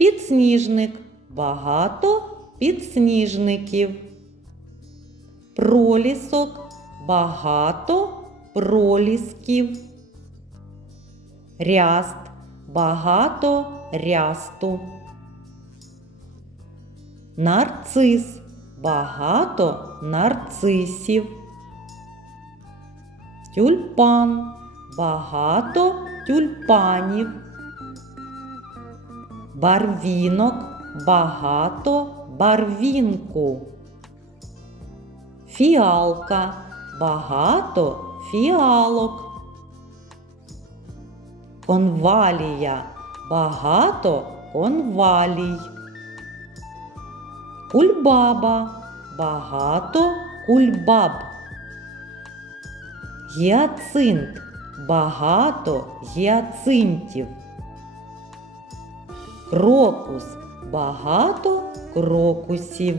Підсніжник багато підсніжників. Пролісок багато пролісків. Ряст багато рясту. Нарцис багато нарцисів. Тюльпан багато тюльпанів. Барвінок багато барвінку. Фіалка багато фіалок. Конвалія багато конвалій. Кульбаба багато кульбаб. Гіацинт багато гіацинтів. Крокус багато крокусів.